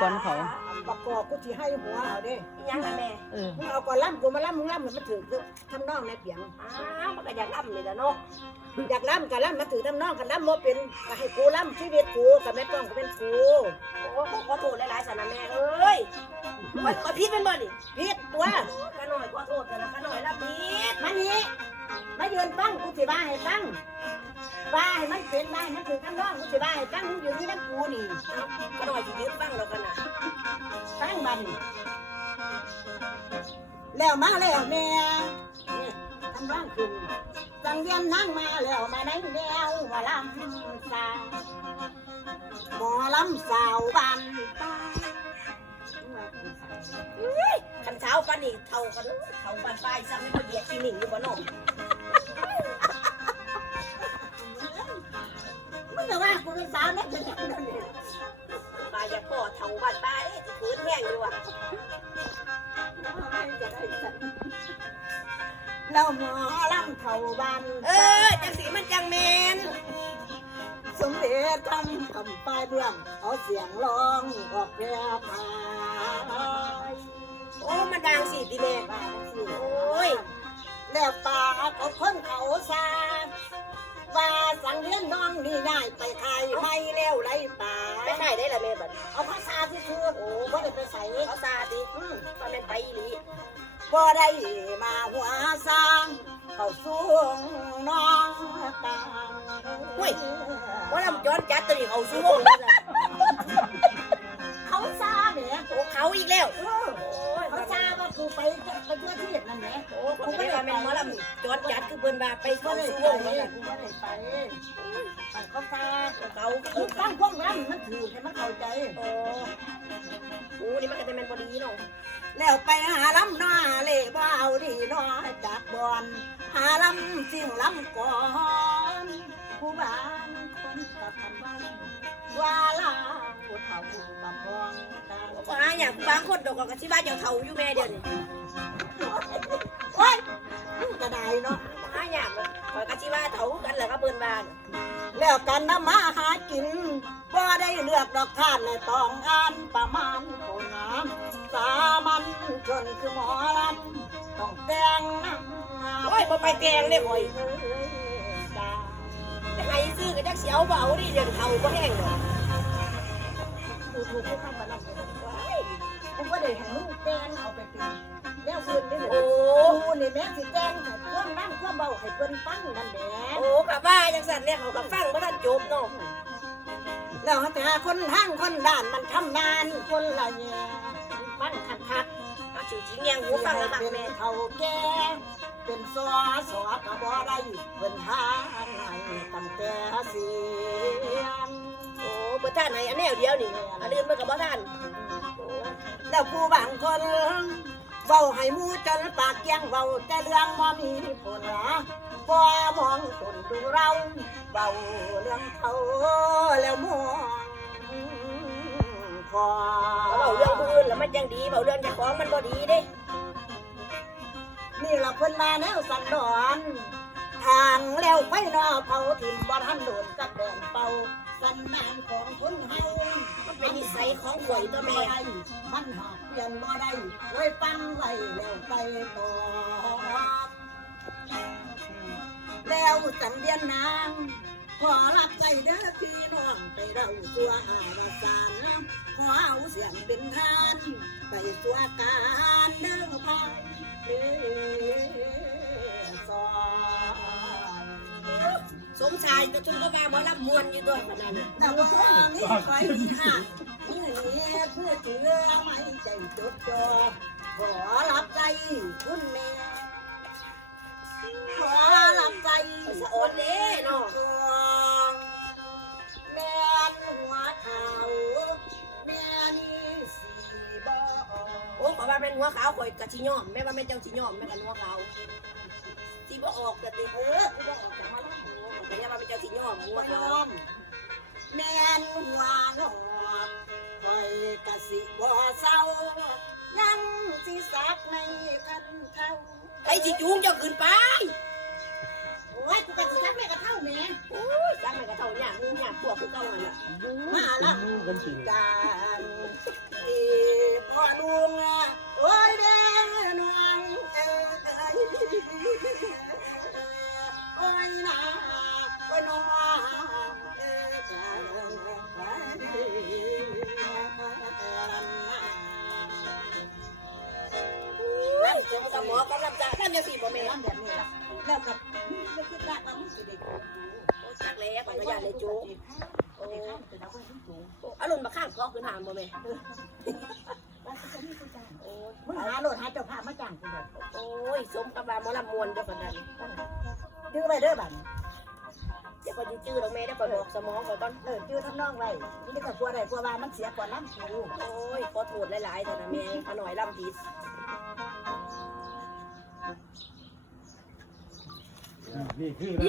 ก่อนเขา ประกอบกูสิให้หัวเอาเด้ ยังไงแม่ มึงเอาก่อนล่ำกูมาล่ำมึงล่ำมันถือทำนองในเปียง มันก็อยากล่ำเลยละเนาะ อยากล่ำกันล่ำมาถือทำนองกันล่ำโมเป็นก็ให้กูล่ำชีวิตกูกับแม่ต้องก็เป็นกู โอ้ขอโทษหลายๆสนะแม่เอ้ยก็พิษเป็นบ่ดิ พิษตัว ข้าหน่อยขอโทษนะข้าหน่อยละพิษ มานี่มายืนฟังกูสิบ้าให้ฟังบ้าให้มันเป็นบ้าให้มันถือทำนองกูสิบ้าให้ฟังมึงอยู่ที่นั่นกูนี่ ข้าหน่อยจะยืดฟังเรากันนะ ฟังมันแล้วมาแล้วแม่ทำร่างขึ้นจังเวียนนั่งมาแล้วมาในแนวหมอลำสาวหมอลำสาวบันตา ขันเช้าปันนี่เท่ากันเท่าปันปลายซ้ำไม่พอเหยียดทีหนึ่งอยู่บ่น้อง มึงจะว่ากูเป็นสาวนักเรียนนั่นเอง ปลายจะพ่อเท่าปันปลายจะคืนแห้งอยู่อ่ะ แล้วหมอลำเท่าบัน จังสีมันจังเมน สมเด็จทำป้ายเบื้องเอาเสียงร้องออกแพร่พาย โอ้มันดังสิดิแม่ บ้านสิ โอ้ย แล้วป่าก็คนเขาซาว่าสังเวียนน้องนี่ง่ายไปไทยไม่เลี้ยวไรป่า ไปไหนได้ละแม่บัด เอาภาษาที่คือโอ้ก็ได้ไปใส่ เขาซาดิมันเป็นไปอีหลี ก็ได้มาหัวสร้างเข้าสูงน้องตา ว่าลำย้อนจัดตัวนี้เขาสู้วงเลยนะ เขาซาเนี่ย โอ้เขาอีกแล้ว เขาซาว่ากูไปเที่ยวที่นั่นแหละ โอ้ผมไม่ได้ว่าแม่นหมอลำย้อนจัดคือเบิ่นว่าไป ก็ เขา ได้ สู้ ไป วงเลยนะ กูก็ได้ไปเขาซา เขา คือตั้งพวกนั้นมันถือให้มันเข้าใจ โอ้นี่มันก็จะเป็นพอดีเนาะ แล้วไปหาลำหน้าเล่บ่เอาดีน้อยจากบอนหาลำสิ่งลำก่อนผู้บ้านคนกับทำบ้านว่าลาผู้เฒ่าบับพองกัน ก็หาอย่างบางคนดอกก็สิว่าเจ้าเฒ่าอยู่แม่เดียวนี่ โอ้ยกระไดเนาะ หาอย่างข่อยก็สิว่าเฒ่ากันแหละก็เบิ่นว่า แล้วกันนำมาหากินบ่ได้เลือกดอกท่านในต้องอ่านประมาณโคนงามสามัญชนคือหมอลำต้องแต่งน้ำ โอ้ยบ่ไปแกงเด้ข่อยจะให้ซื้อก็จักสิเอาบ่เอาดิเดี๋ยวเฒ่าบ่แห้งดอก ถูกๆข้างมาลำเลยผมก็ได้ให้มึงแต่งเอาไปเป็นแล้วคืนนี่เลย โอ้ กูนี่แม่สิแต่งให้ความนั่งความเบาให้เพิ่นฟังนั่นแหละ โอ้กะว่าจังซั่นเนี่ยเขาก็ฟังบ่ทันจบเนาะ แล้วแต่คนทางคนด้านมันทำนานคนละแย่ฟังคัก เอาจริงๆแยงหูฟังแล้วค่ะ เป็น แม่ เฒ่าแก่เป็นสอก็บ่ได้เพิ่นหาให้ตั้งแต่เสียง โอ้บ่ทันให้อันแนวเดียวนี่อันอื่นมันก็บ่ทัน แล้วผู้บางคนเว้าให้หมู่จนปากเกี้ยงเว้าแต่เรื่องบ่มีผลบ่มองคนดูเราเว้าเรื่องเขาแล้วมองคอ เบาเรื่องผู้อื่นแล้วมันยังดีเบาเรื่องเจ้าของมันบ่ดีเด้ นี่ล่ะเพิ่นมาแนวสันดอนทางแล้วไฟนอเผาถิ่มบ่ทันโดนกับแดงเป่าสันดานของคนเฮา มันเป็นนิสัยของข่อยตัวแม่ มันหากเปลี่ยนบ่ได้ไว้ฟังไว้แล้วไปต่อแล้วสังเดียนนางขอรับใจเด้อพี่น้องไปเราตัวอาวสานขอเอาเสียงเป็นทานไปตัวการเด้อพายสอน สมชายก็ทุนก็มาหมอลำมวนอยู่ด้วยขนาดนั้น แต่ว่านี่คอยค่ะนี่เพื่อเชื่อไม่ใจจดจ่อขอรับใจคุณแม่ขอรับใจ สะอดเด้เนาะ แม่หัวเท้าแม่นี่สีบ่ โอ้ขอว่าเป็นหัวขาวข่อยกะสิยอมแม่ว่าแม่เจ้าสิยอมแม่กันหัวขาวสิบ่ออกกะติ กูบ่ออกจากมาแล้ว แม่ว่าแม่เจ้าสิยอมหัว บ่ย ขาว อมแม่หัวงอกคอยกะสิบ่เศร้ายังสิสักในกันเท่า ไอ้สิจูงเจ้าขึ้นไป โอ้ยกูกะสิสักแม่กะเท่าแม่ โอ้ยจังแม่ก็เท่าเนี่ยมึงเนี่ยพวกคือเก่านั่นแหละ มาละ กันสิ การ ดุงโอ้ยเด้อนวงโอ้ยนาโอ้ยน้องนั่นสมกับหมอกับรับจ้างนั่นยังสี่บ่แม่ น้ำแบบนี้ล่ะแล้วกับไม่คิดว่ามันสิได้ จักแล้วปัญญาเลยจูโอ้ เป็นเอาไว้สูง อรุณมาข้างก็คือถามบ่แม่ ว่าจะมีผู้จ้างโอ้ยมึงหาโหลดหาเจ้าภาพมาจ้างกูเลย โอ้ยสมกับว่าหมอลำมวนเด้อคนนั้น จื้อไปเด้อบัด เดี๋ยวก็จื้อๆดอกแม่ได้ก็บอกสมองก่อน จื้อทำนองไว้นี่ก็กลัวได้กลัวว่ามันเสียก่อนน้ำกู โอ้ยขอโทษหลายๆแต่นะแม่ขน่อยลำผิด นี่คือ เดี๋